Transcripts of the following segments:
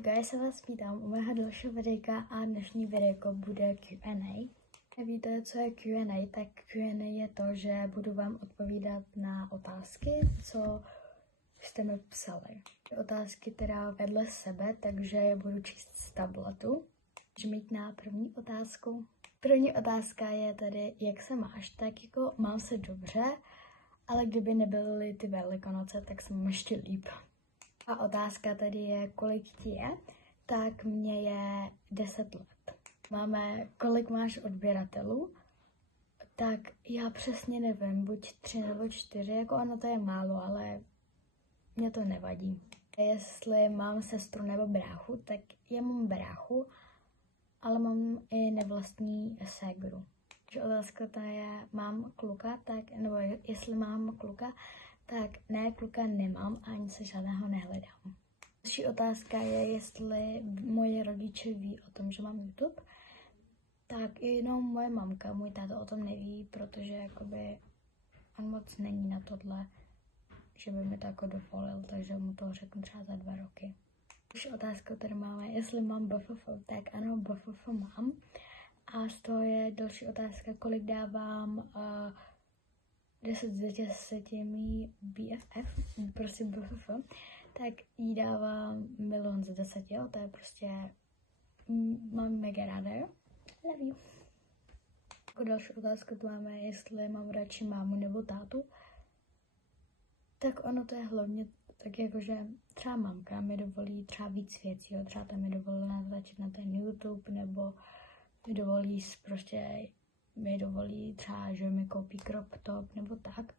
Guys, já vás vítám u mého dalšího videa a dnešní videjko bude Q&A. Nevíte, co je Q&A, tak Q&A je to, že budu vám odpovídat na otázky, co jste mi psali. Otázky teda vedle sebe, takže je budu číst z tabletu. Můžeme jít na první otázku. První otázka je tedy, jak se máš? Tak jako mám se dobře, ale kdyby nebyly ty Velikonoce, tak jsem ještě líp. A otázka tedy je, kolik ti je? Tak mně je 10 let. Máme, kolik máš odběratelů? Tak já přesně nevím, buď 3 nebo 4, jako ono to je málo, ale mě to nevadí. Jestli mám sestru nebo bráchu, tak já mám bráchu, ale mám i nevlastní ségru. Takže otázka ta je, mám kluka, tak, nebo jestli mám kluka, tak ne, kluka nemám a ani se žádného nehledám. Další otázka je, jestli moje rodiče ví o tom, že mám YouTube. Tak jenom moje mamka, můj táta o tom neví, protože jakoby on moc není na tohle, že by mi to jako dovolil, takže mu to řeknu třeba za 2 roky. Další otázka, kterou máme, jestli mám BFF, tak ano, BFF mám. A z toho je další otázka, kolik dávám 10 z 10 mý BFF, prostě BFF, tak jí dávám 1 milion z 10, jo, to je prostě, mám mega ráda, jo, love you. Jako další otázku tu máme, jestli mám radši mámu nebo tátu, tak ono to je hlavně tak jakože třeba mamka mi dovolí třeba víc věcí, jo, třeba tam mi dovolila natáčet na ten YouTube, nebo mi dovolí prostě třeba, že mi koupí crop top nebo tak.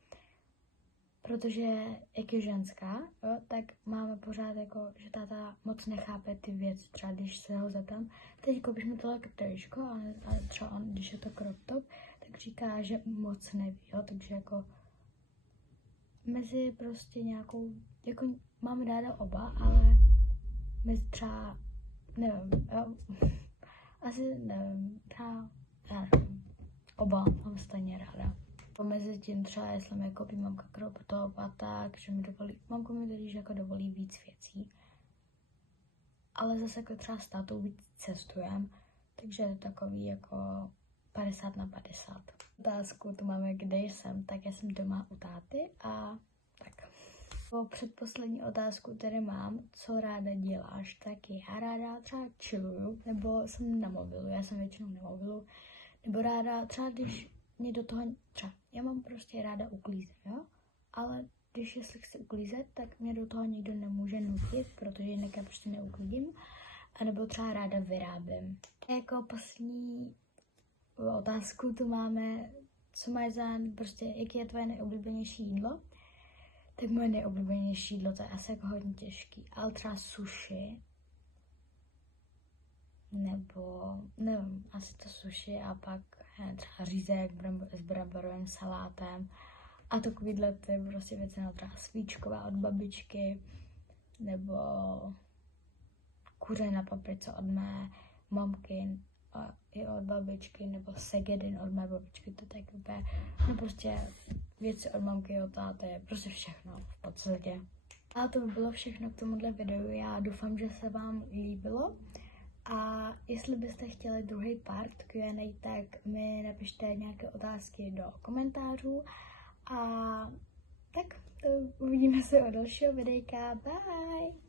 Protože jak je ženská, jo, tak máme pořád jako, že táta moc nechápe ty věci. Třeba když se ho zeptám, teď koupíš mi tohle tričko, ale třeba on, když je to crop top, tak říká, že moc neví, jo, takže jako mezi prostě nějakou, jako mám ráda oba, ale mezi třeba, nevím, jo, asi nevím, třeba, já nevím. Oba mám stejně ráda. Mezi tím třeba, jestli mi koupí mamka crop top a tak, že mi dovolí, mamka mi totiž jako dovolí víc věcí. Ale zase jako třeba s tátou víc cestujem, takže je to takový jako 50/50. Otázku tu máme, kde jsem, tak já jsem doma u táty a tak. Po předposlední otázku, které mám, co ráda děláš, tak já ráda třeba chilluju, nebo jsem na mobilu, já jsem většinou na mobilu, nebo ráda, třeba když mě do toho, třeba já mám prostě ráda uklízet, jo, ale jestli chci uklízet, tak mě do toho nikdo nemůže nutit, protože jinak já prostě neuklidím, anebo třeba ráda vyrábím. Jako poslední otázku tu máme, co máš za, prostě, jaký je tvoje nejoblíbenější jídlo, tak moje nejoblíbenější jídlo, to je asi jako hodně těžký, ale třeba sushi, nebo, nevím, asi to sushi a pak třeba řízek s bramborovým salátem a takovýhle ty prostě věci, no třeba svíčková od babičky, nebo kuře na paprice od mé mamky a i od babičky, nebo segedin od mé babičky, to tak úplně, no prostě věci od mamky, od táty, prostě všechno v podstatě. A to by bylo všechno k tomuhle videu, já doufám, že se vám líbilo. A jestli byste chtěli druhý part Q&A, tak mi napište nějaké otázky do komentářů. A tak, to uvidíme se u dalšího videjka. Bye!